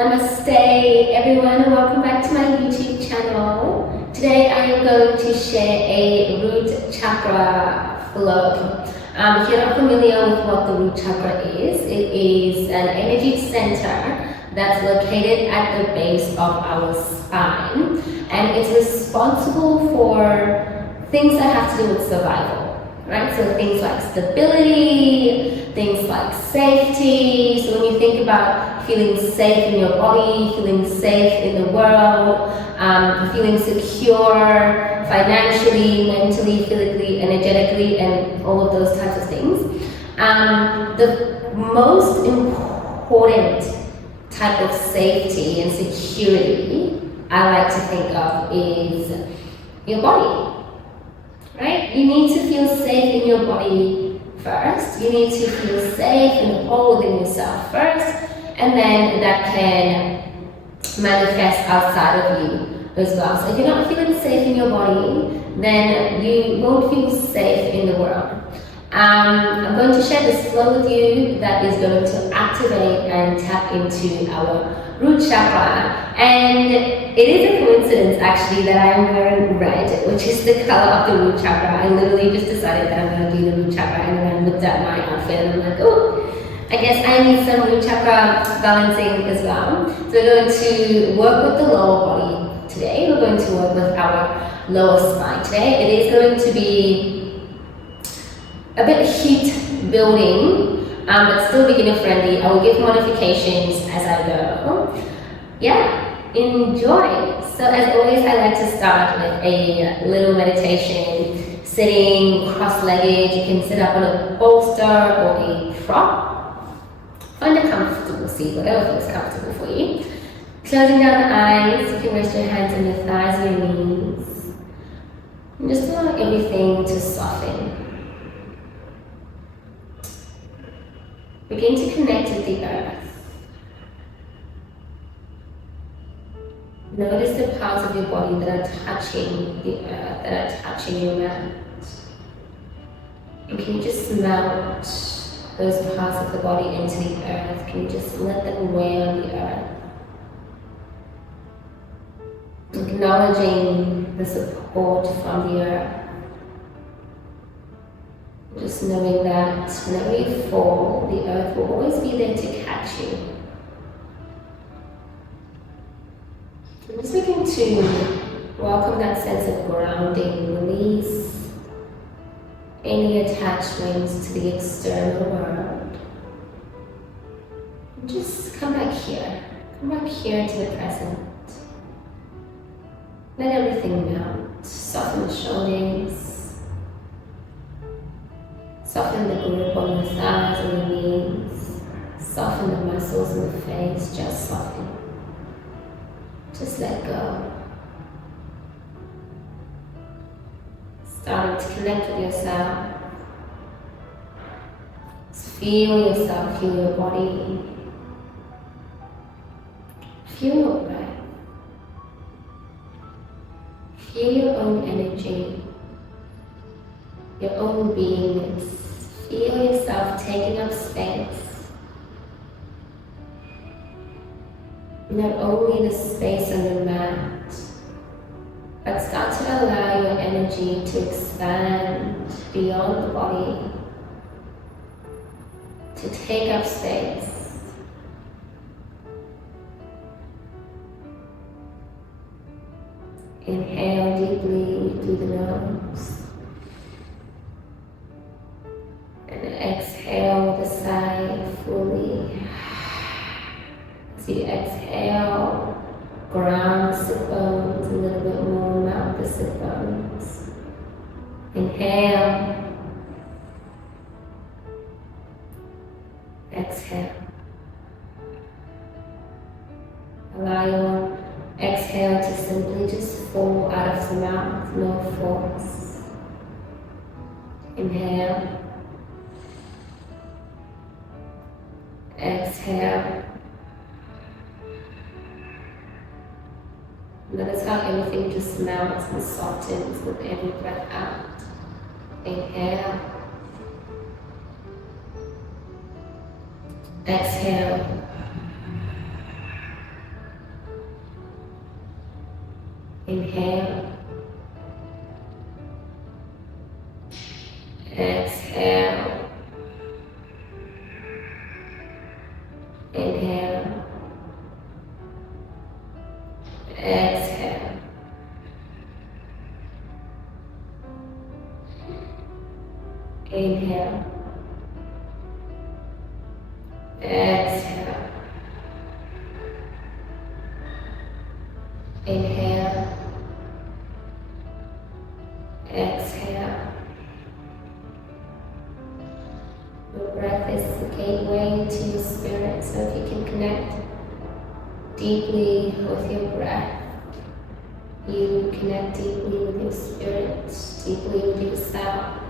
Namaste everyone, welcome back to my YouTube channel. Today I am going to share a root chakra flow. If you're not familiar with what the root chakra is, it is an energy center that's located at the base of our spine, and it's responsible for things that have to do with survival, right? So things like stability, things like safety. So when you think about feeling safe in your body, feeling safe in the world, feeling secure financially, mentally, physically, energetically, and all of those types of things, the most important type of safety and security I like to think of is your body, right? You need to feel safe in your body first. You need to feel safe and whole within yourself first, and then that can manifest outside of you as well. So if you're not feeling safe in your body, then you won't feel safe in the world. I'm going to share this flow with you that is going to activate and tap into our root chakra. And it is a coincidence actually that I am wearing red, which is the color of the root chakra. I literally just decided that I'm going to do the root chakra, and then I looked at my outfit and I'm like, oh, I guess I need some root chakra balancing as well. So we're going to work with the lower body today. We're going to work with our lower spine today. It is going to be a bit heat building, but still beginner friendly. I will give modifications as I go. Yeah, enjoy. So as always, I like to start with a little meditation, sitting cross-legged. You can sit up on a bolster or a prop. Find a comfortable seat, whatever feels comfortable for you. Closing down the eyes, you can rest your hands on your thighs and your knees. And just allow everything to soften. Begin to connect with the earth. Notice the parts of your body that are touching the earth, that are touching your mat. And can you just melt those parts of the body into the earth? Can you just let them weigh on the earth? Acknowledging the support from the earth. Just knowing that whenever you fall, the earth will always be there to catch you. I'm just looking to welcome that sense of grounding, release any attachments to the external world. And just come back here to the present. Let everything melt, soften the shoulders. Soften the grip on the thighs and the knees. Soften the muscles in the face, just soften. Just let go. Starting to connect with yourself. Feel yourself, feel your body. Feel your breath. Feel your own energy, your own beingness. Feel yourself taking up space. Not only the space on the mat, but start to allow your energy to expand beyond the body, to take up space. Inhale deeply through the nose. Exhale with a sigh fully. As you exhale, ground the sit bones a little bit more, mount the sit bones. Inhale. Exhale. Allow your exhale to simply just fall out of the mouth, no force. Inhale. Exhale. Notice how everything just melts and softens with every breath out. Inhale. Exhale. Exhale. Inhale. Exhale. Inhale. Exhale. Inhale. Exhale. Your breath is the gateway to your spirit, so if you can connect deeply with your breath, you connect deeply with your spirit, deeply with yourself.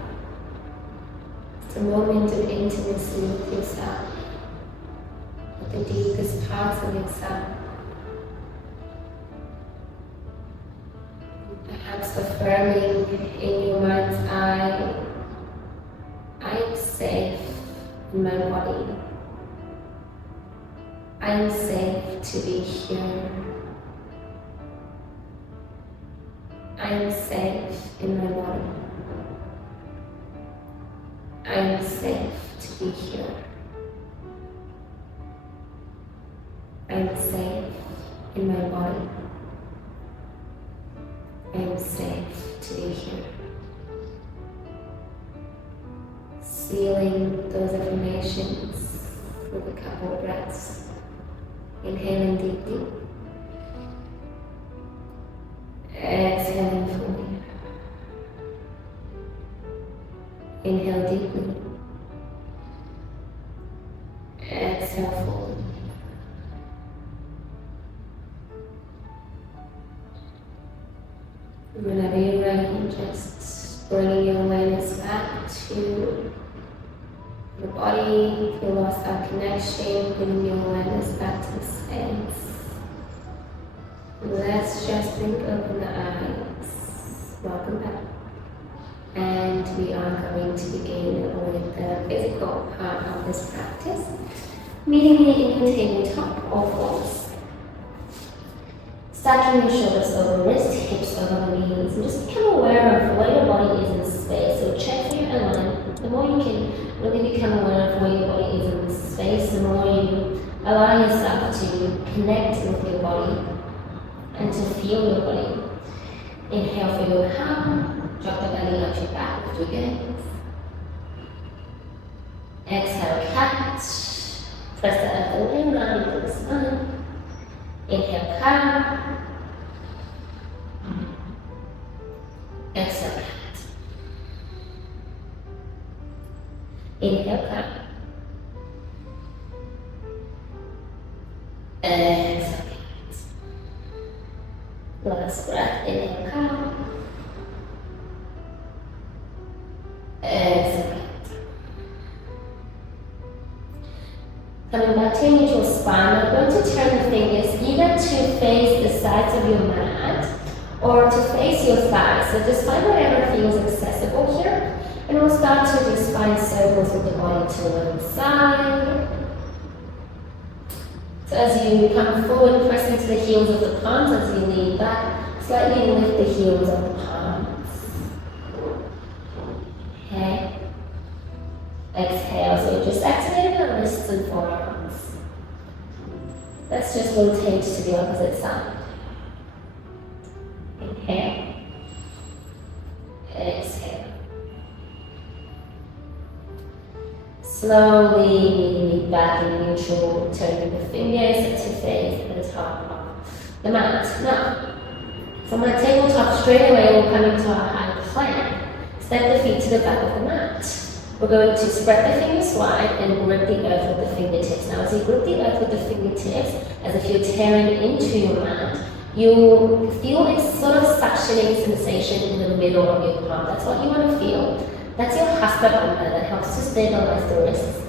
It's a moment of intimacy with yourself, with the deepest parts of yourself. Perhaps affirming in your mind's eye, I am safe in my body. I am safe to be here. I am safe in my body. I am safe to be here. I am safe in my body. I am safe to be here. Sealing those affirmations with a couple of breaths. Inhaling deeply. Exhaling fully. Inhale deeply. Exhale fully. Whenever you're ready, just bringing your awareness back to your body. If you lost that connection, bringing your awareness back to the space. Let's just blink open the eyes. Welcome back. And we are going to begin with the physical part of this practice. Meeting me in your tabletop or floors. Stacking your shoulders over wrist, hips over the knees, and just become aware of where your body is in space. So check for your alignment. The more you can really become aware of where your body is in space, the more you allow yourself to connect with your body and to feel your body. Inhale for your calm, drop the belly onto your back with your gaze. Exhale, cat. Press the earth away, round into the spine. Inhale, cow. Exhale, cat. Inhale, cow. Exhale, cat. Last breath, inhale, cow. Exhale, cat. Coming back to your neutral spine, I'm going to turn the fingers either to face the sides of your mat or to face your thighs. So just find whatever feels accessible here. And we'll start to just find circles with the body to one side. So as you come forward, press into the heels of the palms as you lean back. Slightly lift the heels of the palms. Okay. Exhale, so you just activated the wrists and forearms. Let's just rotate to the opposite side. Inhale. Exhale. Slowly lean back in neutral, turning the fingers to face the top of the mat. Now, from my tabletop straight away, we'll come into our high plank. Step the feet to the back of the mat. We're going to spread the fingers wide and grip the earth with the fingertips. Now, as you grip the earth with the fingertips, as if you're tearing into your mat, you feel this sort of suctioning sensation in the middle of your palm. That's what you want to feel. That's your hasta bandha that helps to stabilize the wrists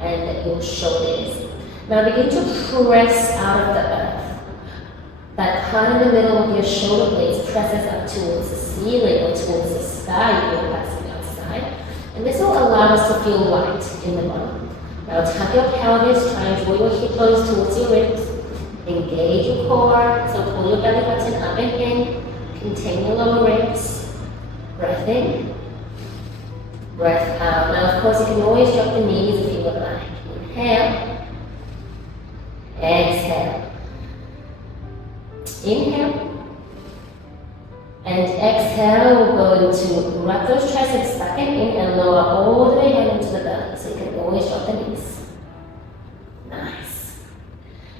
and your shoulders. Now, begin to press out of the earth. That part in the middle of your shoulder blades presses up towards the ceiling or towards the sky if you're passing outside. And this will allow us to feel light in the body. Now tap your pelvis, try and draw your hip bones towards your ribs. Engage your core, so pull your belly button up and in. Contain your lower ribs. Breath in. Breath out. Now, of course, you can always drop the knees if you would like. Inhale. Exhale. Inhale. And exhale, we're going to wrap those triceps back in and lower all the way down into the belly. So you can always drop the knees. Nice.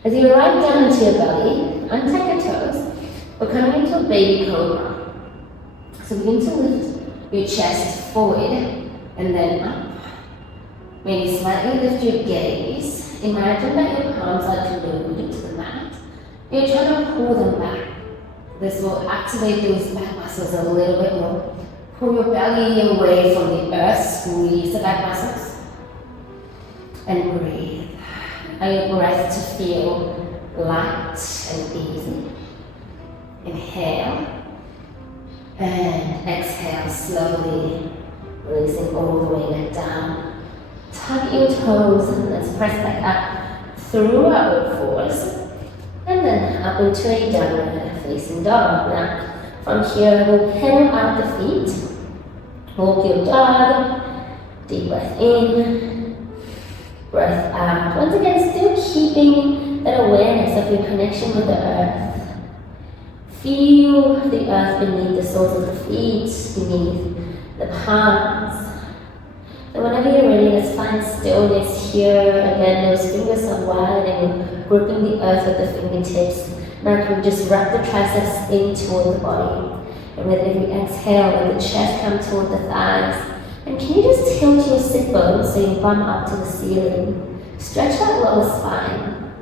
As you arrive down into your belly, untuck your toes. We're coming into a baby cobra. So begin to lift your chest forward and then up. Maybe slightly lift your gaze. Imagine that your palms are glued to the mat. You're trying to pull them back. This will activate those back muscles a little bit more. Pull your belly away from the earth, squeeze the back muscles. And breathe. Allow your breath to feel light and easy. Inhale. And exhale slowly. Releasing all the way back down. Tuck your toes and let's press back up through our fours. And then up into a downward facing dog. Now, from here, we'll pedal out the feet. Walk your dog. Deep breath in. Breath out. Once again, still keeping that awareness of your connection with the earth. Feel the earth beneath the soles of the feet, beneath the palms. And whenever you're ready, let's find stillness here. Again, those fingers are wide and you're gripping the earth with the fingertips. Now can we just wrap the triceps in toward the body. And with every exhale, let the chest come toward the thighs. And can you just tilt your sit bones so you bum up to the ceiling. Stretch that lower spine.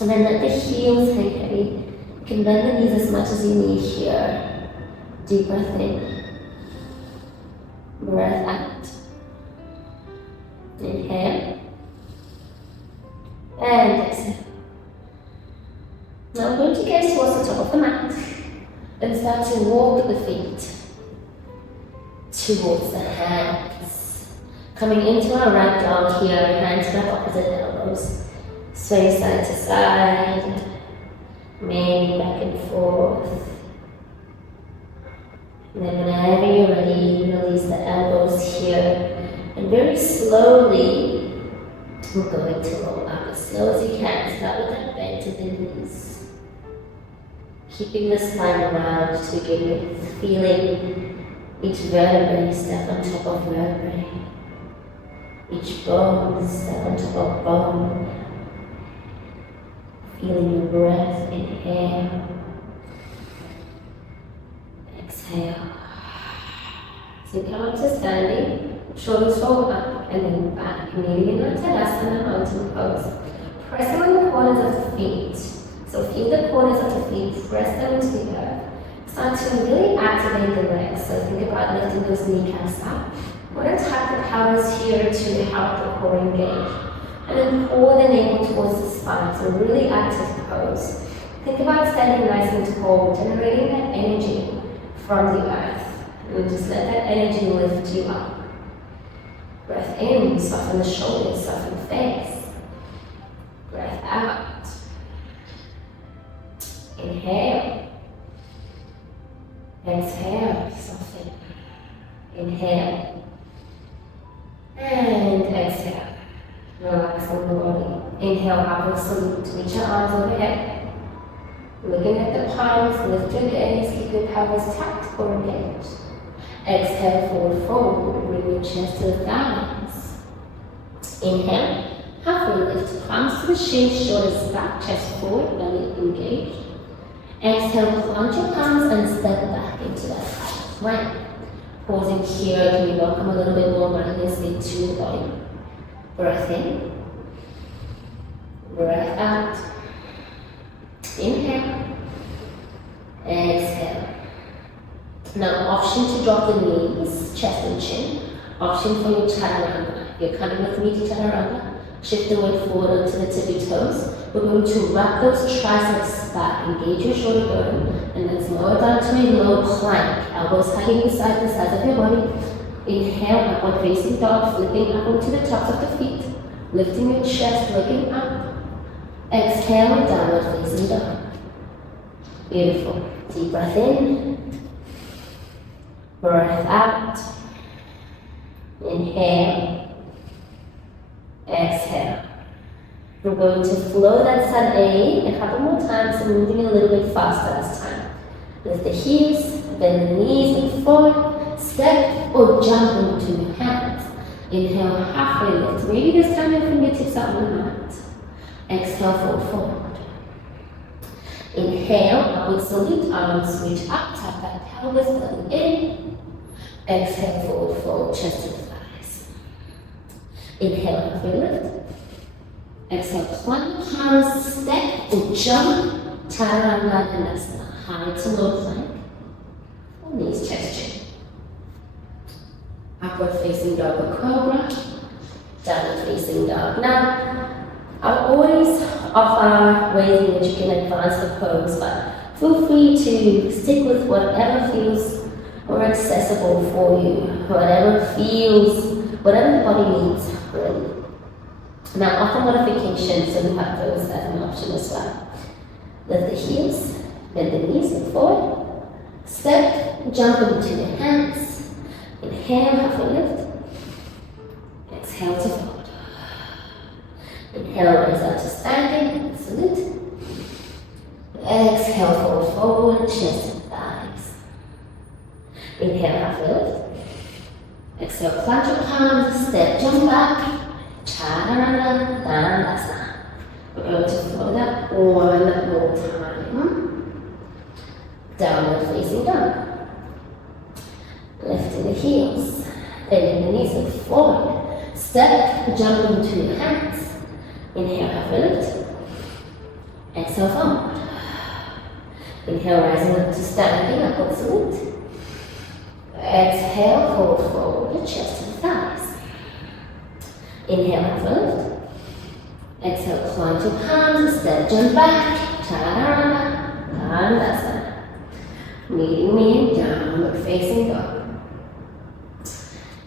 And then let the heels hang heavy. You can bend the knees as much as you need here. Deep breath in. Breath out. Inhale. And exhale. Now we're going to gaze towards the top of the mat and start to walk the feet towards the hands. Coming into our right dog here, hands grab opposite elbows. Sway side to side, maybe back and forth. And then whenever you're ready, release the elbows here. And very slowly, we're going to roll up as slow as you can. Start with that bend to the knees. Keeping the spine round to begin with, feeling each vertebrae step on top of vertebrae. Each bone step on top of bone. Feeling your breath, inhale. Exhale. So come up to standing. Shoulders fold up and then back. Kneeling in Uttanasana, mountain pose. Pressing on the corners of the feet. So feel the corners of the feet, press them into the earth. Start to really activate the legs. So think about lifting those kneecaps up. We're going to tap the pelvis here to help the core engage. And then pull the navel towards the spine. So really active pose. Think about standing nice and tall, generating that energy from the earth. And just let that energy lift you up. Breath in, soften the shoulders, soften the face. Breath out. Inhale. Exhale, soften. Inhale. And exhale. Relaxing the body. Inhale, upward salute. Reach your arms overhead. Looking at the palms, lift your gaze, keep your pelvis tucked or engaged. Exhale, forward fold, bring your chest to the thighs. Inhale, halfway lift, palms to the shins, shoulders back, chest forward, belly engaged. Exhale, plunge your palms and step back into that high plank. Pausing here, can you welcome a little bit more mindfulness into the body? Breath in. Breath out. Inhale. Exhale. Now, option to drop the knees, chest and chin. Option for your chaturanga. You're coming with me to chaturanga. Shift the weight forward onto the tippy toes. We're going to wrap those triceps back. Engage your shoulder bone. And let's lower down to a low plank. Elbows hugging beside the sides of your body. Inhale, upward facing dog, flipping up onto the tops of the feet. Lifting your chest, looking up. Exhale, downward facing dog. Beautiful. Deep breath in. Breath out. Inhale. Exhale. We're going to flow that sun A a couple more times and moving a little bit faster this time. Lift the heels, bend the knees, look forward, step or jump into your hands. Inhale, halfway lift. Maybe this time your fingertips are on the mat. Exhale, fold forward. Inhale, upward salute, arms reach up, tap that pelvis, belly in. Exhale, forward fold, chest and thighs. Inhale, halfway lift. Exhale, plank, palms, step or jump, chaturanga danasana, high to low plank, or knees chest chin. Upward facing dog or cobra, downward facing dog. Now, I always offer ways in which you can advance the pose, but feel free to stick with whatever feels more accessible for you, whatever the body needs, really. Now, offer modifications, so we have those as an option as well. Lift the heels, bend the knees, look forward. Step, jump into your hands. Inhale, halfway lift. Exhale to fold. Inhale, raise up to standing, salute. Exhale, fold forward, chest and thighs. Inhale, halfway lift. Exhale, plant your palms, step, jump back. Chaturanga danasana. We're going to flow that one more time. Downward facing dog. Lifting the heels, bending the knees, look forward. Step, jump into your hands. Inhale, halfway lift. Exhale, forward. Inhale, rising up to standing, upward salute. Exhale, fold forward, chest and thighs. Inhale, halfway lift. Exhale, plant your palms, step, jump back, chaturanga danasana. Meeting me in downward facing dog.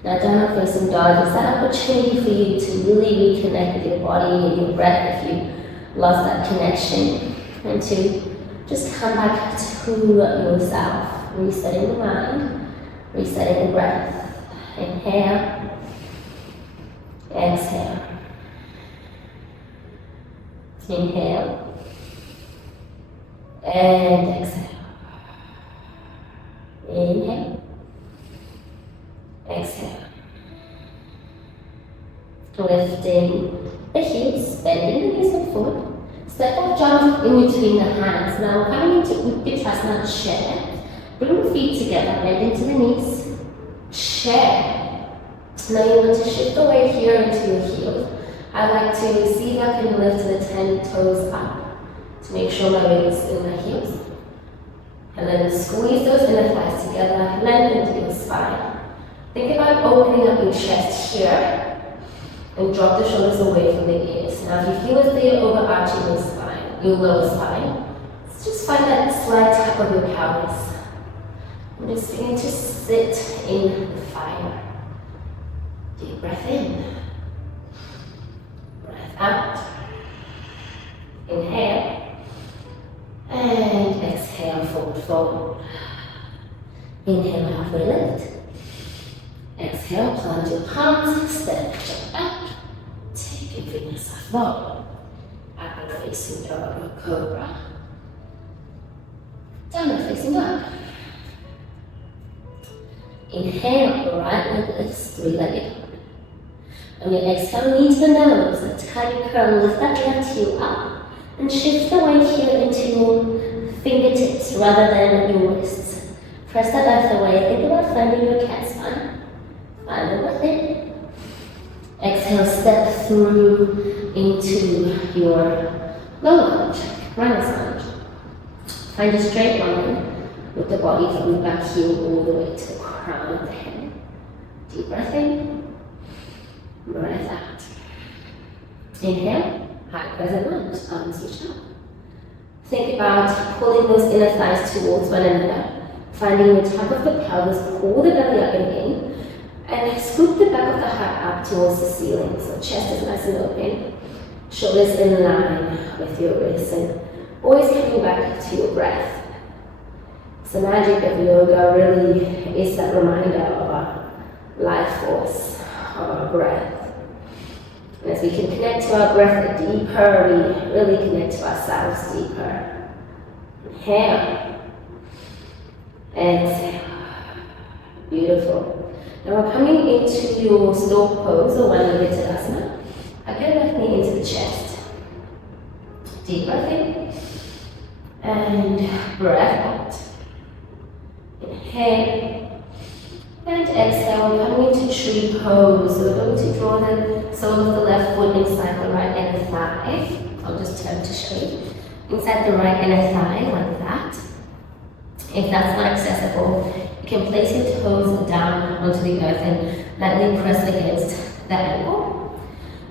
Now, downward facing dog is that opportunity for you to really reconnect with your body and your breath if you lost that connection, and to just come back to yourself, resetting the mind, resetting the breath. Inhale. Exhale. Inhale. And exhale. Inhale. Exhale. Lifting the heels, bending the knees look forward. Step or jump in between the hands. Now coming into Utkatasana chair. Bring the feet together, bend into the knees. Chair. Now you want to shift the weight here into your heels. I like to see if I can lift the 10 toes up to make sure my weight is in my heels. And then squeeze those inner thighs together, lengthen through your spine. Think about opening up your chest here and drop the shoulders away from the ears. Now if you feel as though you're overarching your spine, your lower spine, just find that slight tap of your pelvis. And just begin to sit in the fire. Deep breath in, breath out, inhale, and exhale, fold forward. Inhale, halfway lift. Exhale, plant your palms, step, jump back, take your fingers forward. Upward facing dog or cobra. Downward facing dog. Inhale, right leg lifts, three-legged. On your exhale, knee to the nose, a tight curl, lift that left heel up, and shift the weight here into your fingertips rather than your wrists. Press that left away, think about finding your cat spine. Find the breath in. Exhale, step through into your low lunge, runner's lunge. Find a straight line with the body from the back heel all the way to the crown of the head. Deep breath in. Breath out. Inhale, high crescent lunge, arms reach up. Think about pulling those inner thighs towards one another, finding the top of the pelvis, pull the belly up and in, and scoop the back of the heart up towards the ceiling. So chest is nice and open, shoulders in line with your wrists, and always coming back to your breath. So the magic of yoga really is that reminder of our life force. our breath. And as we can connect to our breath deeper, we really connect to ourselves deeper. Inhale. Exhale. Beautiful. Now we're coming into your stork pose or one-legged tadasana. Hug your left knee into the chest. Deep breath in. And breath out. Inhale. And exhale. We're coming into tree pose. So we're going to draw the sole of the left foot inside the right inner thigh. I'll just turn to show you. Inside the right inner thigh, like that. If that's not accessible, you can place your toes down onto the earth and lightly press against the ankle.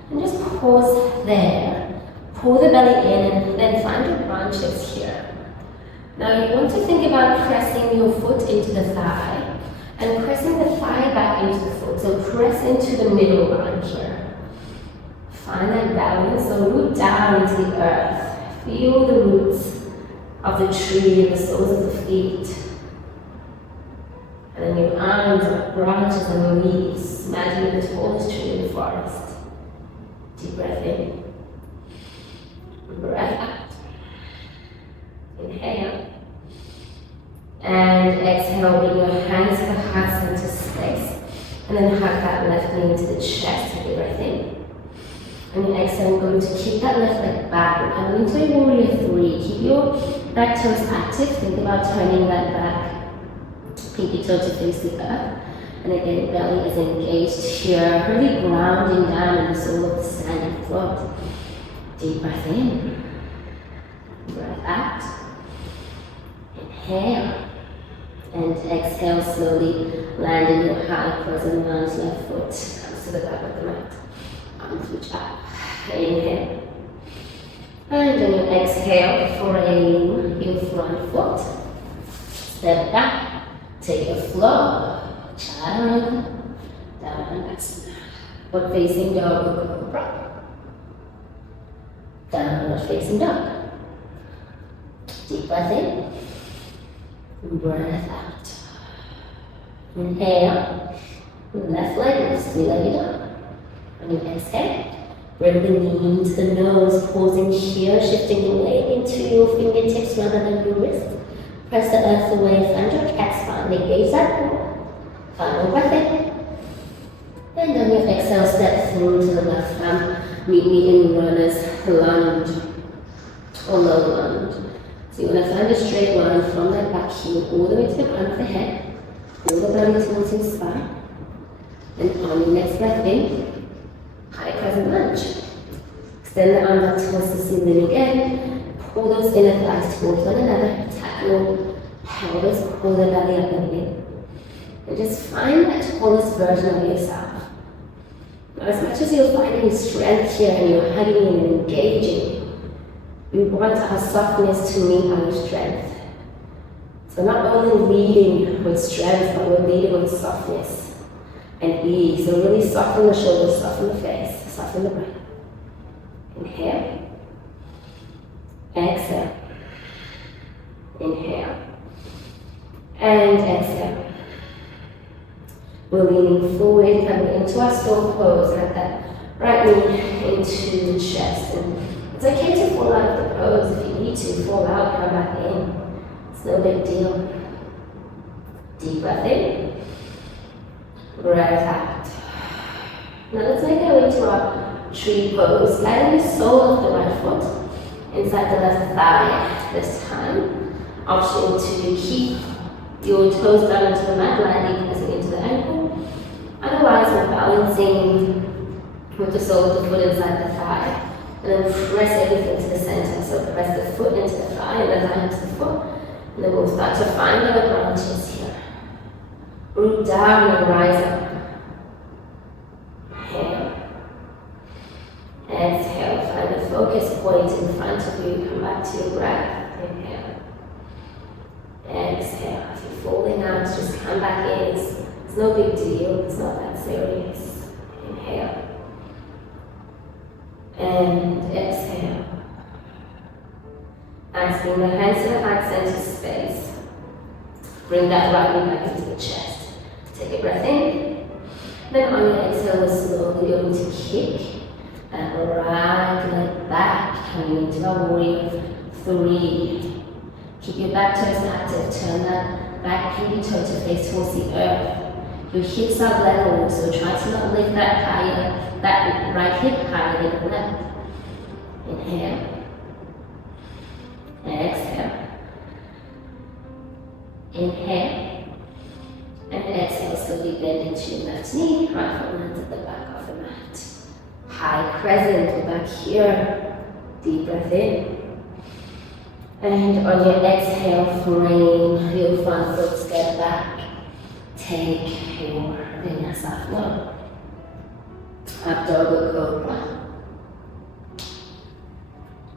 And just pause there. Pull the belly in and then find your branches here. Now you want to think about pressing your foot into the thigh and pressing the thigh back into the foot. So press into the middle line here. Find that balance. So root down into the earth. Feel the roots of the tree and the soles of the feet. And then your arms are branches and leaves. Imagine the tallest tree in the forest. Deep breath in. Breath out. Inhale. And exhale, bring your hands to the heart center space. And then hug that left knee into the chest. Take a breath in. And you exhale, we're going to keep that left leg back. We're coming into a warrior three. Keep your back toes active. Think about turning that back pinky toe to face the earth. And again, belly is engaged here. Really grounding down in the sole of the standing foot. Deep breath in. Breath out. Inhale. And exhale slowly. Landing your high present man's left foot. Comes to the back of the mat. Arms reach up. Inhale. And then you exhale, frame your front foot. Step back. Take a flow. Chaturanga. Dhanasana. Upward facing dog or cobra. Downward facing dog. Deep breath in. Breath out. Inhale. Left leg lifts, three-legged dog. And you exhale. Bring the knee into the nose, pausing here, shifting the weight into your fingertips rather than your wrist. Press the earth away, find your cat spine, engage that core. Final breath in. And then you exhale, step through to the left arm. Meet me in runner's lunge or low lunge. So you want to find a straight line from that back heel all the way to the front of the head. Pull the belly towards your spine. And on your next breath in, high crescent lunge. Extend the arms up towards the ceiling again. Pull those inner thighs towards one another. Tap your pelvis, pull the belly up and in. And just find that tallest version of yourself. Now, as much as you're finding strength here and you're hugging and engaging, we want our softness to meet our strength. So not only leading with strength, but we're leading with softness and ease. So really soften the shoulders, soften the face, soften the breath. Inhale. Exhale. Inhale. And exhale. We're leaning forward, coming into our stork pose, like that right knee into the chest. And it's okay to fall out of the pose if you need to. Fall out, come back in. It's no big deal. Deep breath in. Breath out. Now let's make our way to our tree pose. Sliding the sole of the right foot inside the left thigh this time. Option to keep your toes down into the mat, lightly pressing into the ankle. Otherwise, we're balancing with the sole of the foot inside the thigh. And then press everything to the center. So press the foot into the thigh and the thigh into the foot. And then we'll start to find our branches here. Root down and rise up. Inhale. Exhale. Find a focus point in front of you. Come back to your breath. Inhale. Exhale. If you're falling out, just come back in. It's no big deal. It's not that serious. Inhale. And exhale. Nice. Bring the hands to the heart center space. Bring that right knee back into the chest. Take a breath in. Then on your exhale, we're slowly going to kick that right leg back, coming into our warrior 3. Keep your back toes active, turn that back pinky toe to face towards the earth. Your hips are level, so try to not lift that right hip higher than the left. Inhale. Exhale. Inhale. And exhale, slowly bend into your left knee, right foot lands at the back of the mat. High crescent, we're back here. Deep breath in. And on your exhale, frame your front foot, step back. Take your vinyasa flow. Abdominal cobra.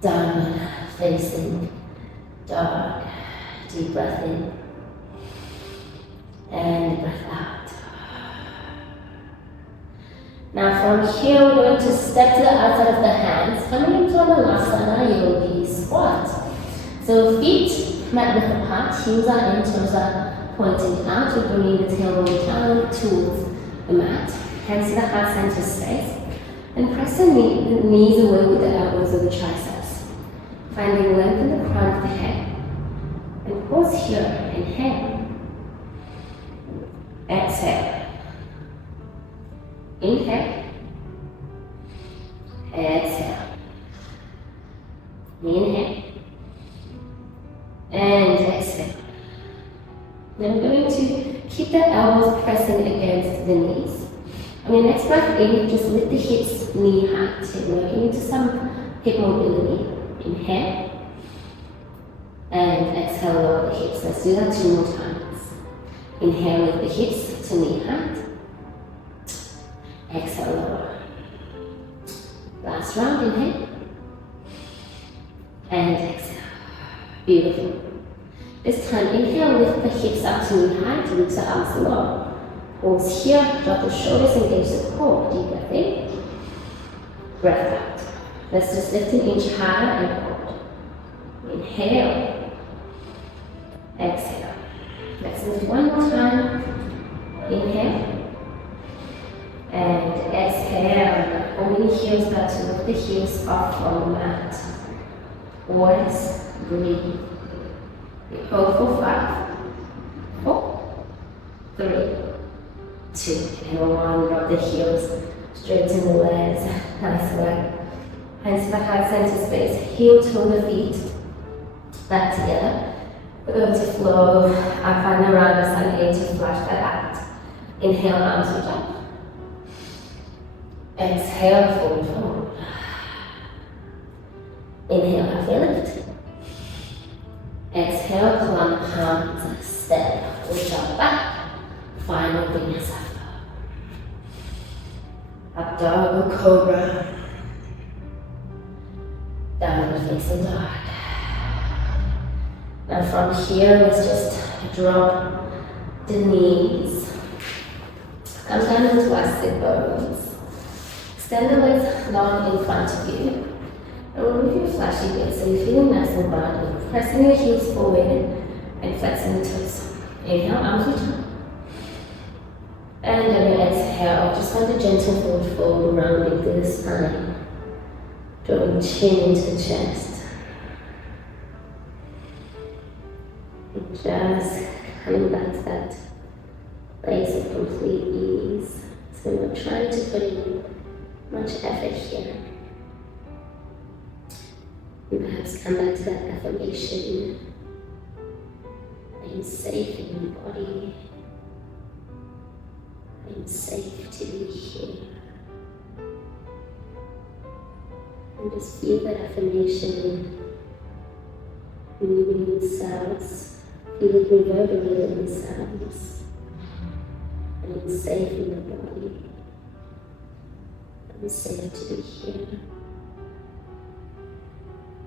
Downward facing dog. Deep breath in. And breath out. Now from here, we're going to step to the outside of the hands, coming into Muladhara yogi squat. So feet mat width apart, heels are in, toes are pointing out. We're bringing the tailbone down towards the mat. Hands to the heart center space. And press the knees away with the elbows of the triceps. Finding length in the crown of the head. And pause here. Inhale. Exhale. Inhale. Exhale. Inhale. And exhale. Then we're going to keep the elbows pressing against the knees. On your next breath in, just lift the hips knee height. You're working into some hip mobility. Inhale. And exhale, lower the hips. Let's do that 2 more times. Inhale, lift the hips to knee height. Exhale, lower. Last round, inhale. And exhale. Beautiful. This time, inhale, lift the hips up to knee height, reach the arms low. Pause here, drop the shoulders, engage the core. Deep breath in. Breath out. Let's just lift an inch higher and hold. Inhale. Exhale. Let's lift one more time. Inhale. And exhale. Holding heels back to lift the heels off from the mat. Always breathe. Hold for 5, 4, 3, 2, and 1. Drop the heels, straighten the legs. Nice work. Hands to the heart center space. Heel toe the feet back together. We're going to flow up and around the sun A to flush that out. Inhale, arms reach up. Exhale, forward fold. Inhale, halfway lift. Exhale, plump palms, step, reach up back. Final vinyasa flow. Abdominal cobra. Downward facing dog. Now from here, let's just drop the knees. Come down into our sit bones. Extend the legs long in front of you. And remove your flashy bit so you're feeling nice and rounded. Pressing your heels forward and flexing the toes. Inhale, arms reach up. And then we exhale, just find a gentle forward fold, rounding through the spine. Drawing chin into the chest. And just coming back to that place of complete ease. So we're not trying to put in much effort here. And perhaps come back to that affirmation. I am safe in my body. I am safe to be here. And just feel that affirmation moving in cells. Feel it reverberating in cells. I am safe in my body. I am safe to be here.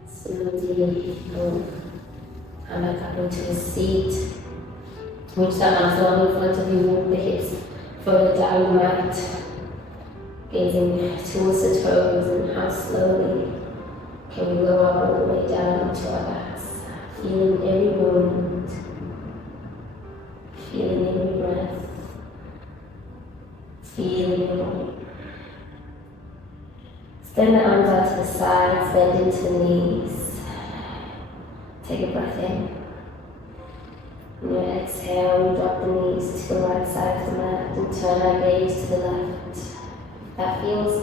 Slowly come back up into a seat. Reach the arms long in front of you, walk the hips further down the mat. Gazing towards the toes and how slowly can we lower all the way down into our backs. Feeling every movement. Feeling every breath. feeling. Extend the arms out to the sides, bend into the knees. Take a breath in. On your exhale, we drop the knees to the right side of the mat and turn our gaze to the left. If that feels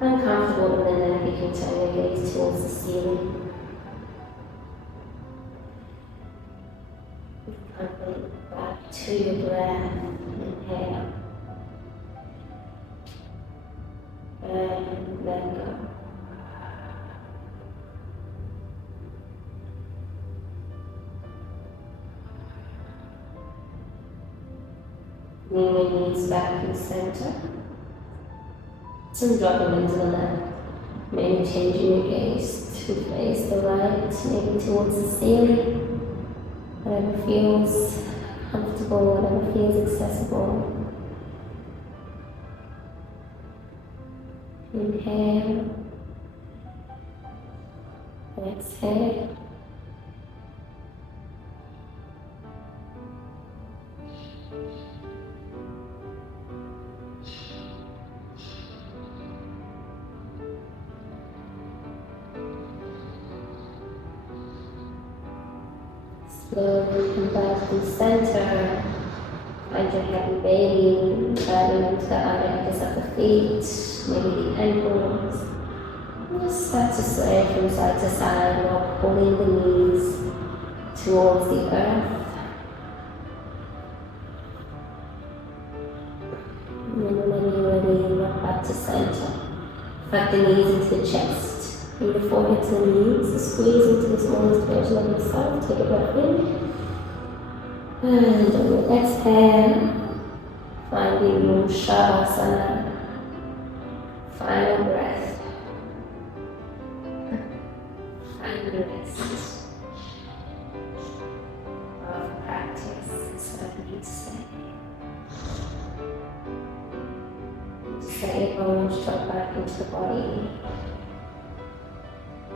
uncomfortable in the neck, you can turn your gaze towards the ceiling. Back to your breath. Inhale. And let go. Bring your knees back in center. And drop them into the left. Maybe changing your gaze to face the right, maybe towards the ceiling. Whatever feels comfortable, whatever feels accessible. Inhale. Exhale. Slowly come back to center. Find your happy baby, driving into the outer edges of the feet, maybe the ankles. And just start to sway from side to side while pulling the knees towards the earth. And then when you're ready, rock back to center. Back the knees into the chest. Bring the forehead to the knees, squeeze into the smallest version of yourself. Take a breath in. And on your exhale, finding your Shavasana. Final breath. Find the rest of practice, so I need to say. Just let your bones drop back into the body.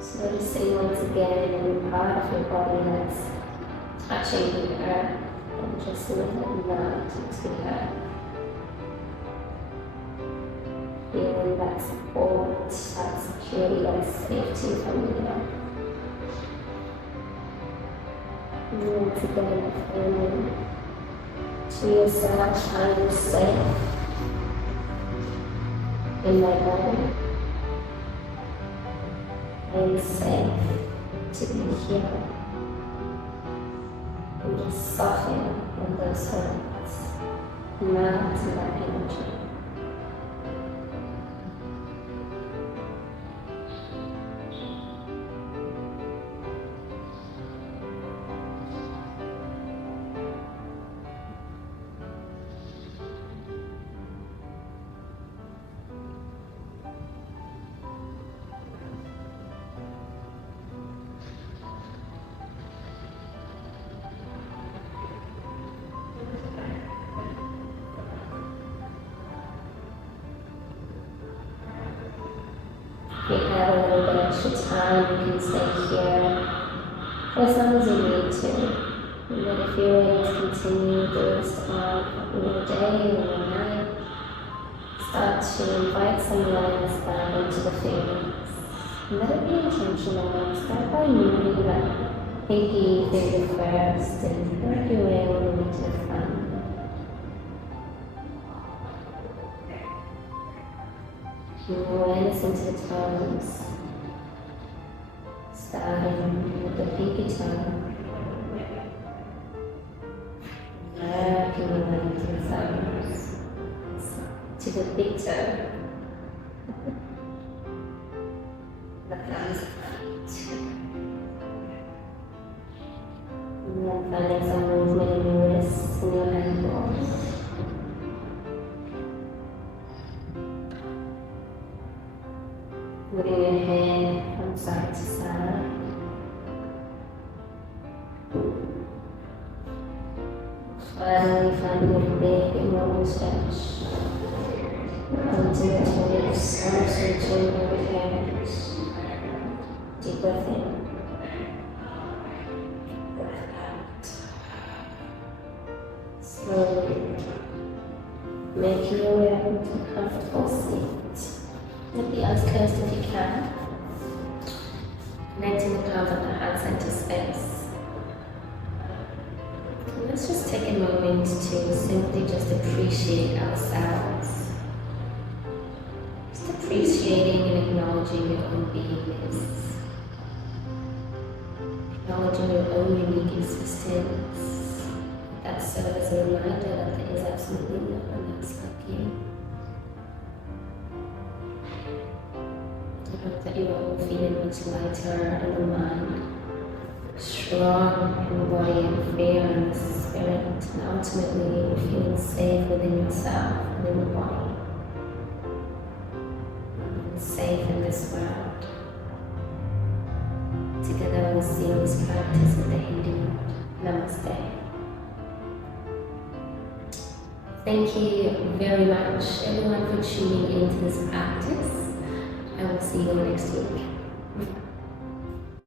So noticing once again any part of your body that's touching the earth, and just let it melt into the earth. Feeling that support, that security, that safety from the earth. And once again, affirming to yourself, I am safe in my body. I am safe to be here. And just soften in those words, melt in that energy. If you have a little bit extra time, you can stay here for as long as you need to. And then if you're ready to continue the rest of your day or your night, start to invite some awareness back into the feelings. Let it be intentional. Start by moving that pinky finger first and work your way all the way to the front. Awareness into the toes, starting with the pinky toe, working your way to the thumbs, to the big toe, the thumbs front, and then finding some movement in your wrists and your ankles. Moving your head from side to side. Finally finding a big and long stretch. Come to your toes, arms reaching overhead. Deep breath in. Breath out. Slowly making your way into a comfortable seat. Let the eyes closed if you can. Connecting the palms of the hands into space. And let's just take a moment to simply just appreciate ourselves. Just appreciating and acknowledging your own beingness. Acknowledging your own unique existence. That serves as a reminder that there is absolutely no one else like you. I hope that you are all feeling much lighter in the mind, strong in the body and fair in the spirit, and ultimately feeling safe within yourself and in the body, and safe in this world. Together we'll seal this practice with the Hindu word. Namaste. Thank you very much, everyone, for tuning into this practice. I will see you next week.